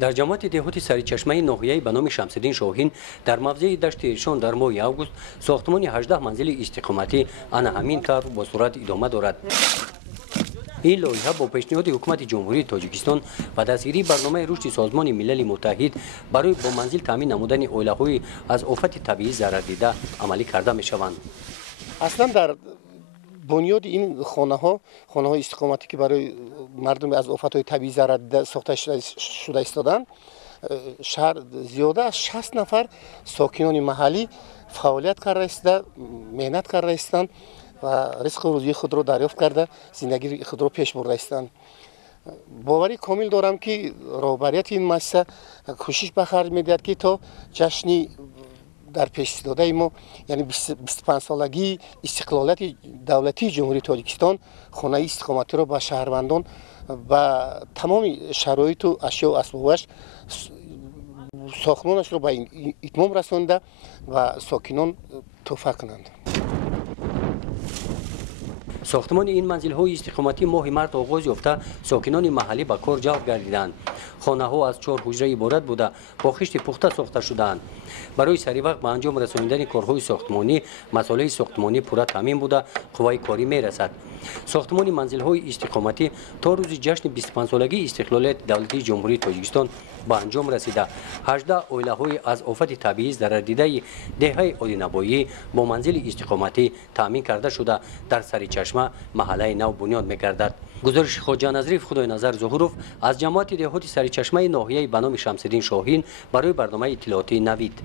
در جماعت دهاتی سریچشمه ناحیه به نام شمس‌الدین شاهین در موضع دشت ایشان در ماه اوگوست ساختمان 18 منزل استقامتی آن همین کار با صورت ادامه دارد. این لایحه با پیشنهاد حکومت جمهوری تاجیکستان و دستگیری برنامه رشد سازمان ملل متحد برای با منزل تامین نمودن عائله‌های از آفت طبیعی ضرر دیده عملی کرده می‌شوند. اصلا در بنیاد این خانه های استقامتی که برای مردم از آفت‌های طبیعی ضرر دیده ساخته شده ایستادند، شهر زیاده از 60 نفر ساکنان محلی فعالیت کرده است، مهنت کرده هستند و رزق روزی خود را دریافت کرده زندگی خود را پیش برده هستند. باوری کامل دارم که رهبریت این مسئله کوشش به خرج می‌دهد که تا جشنی در پیش داده ما، یعنی 25 سالگی استقلالیت دولتی جمهوری تاجیکستان، خانه استقامتی را به شهروندان و تمام شرایط و اشیا و اسبابش ساختمانش را به اتمام رسانده و ساکنان تحفه کنند. ساختمان این منزل‌های استقامتی ماه مارس آغاز یافته ساکنان محلی به کار جلب گردیدند. خانه‌ها از 4 حجره عبارت بوده با خشت پخته ساخته شده‌اند. برای سریع وقت به انجام رسانیدن کارهای ساختمانی مسائل ساختمانی پورا تامین بوده قوای کاری می‌رسد. ساختمان منزل‌های استقامتی تا روز جشن 25 سالگی استقلالیت دولتی جمهوری تاجیکستان به انجام رسیده 18 عائله‌های از آفت طبیعی ضرر دیده دهه آدینابایی با منزل استقامتی تامین کرده شده در سریچشمه محله نو بنیاد می‌گردد. گزارش خواجه نظریف خدای نظر ظهورов از جماعت دهاتی سریچشمه ناحیه به نام شمس‌الدین شاهین برای برنامه اطلاعاتی نوید.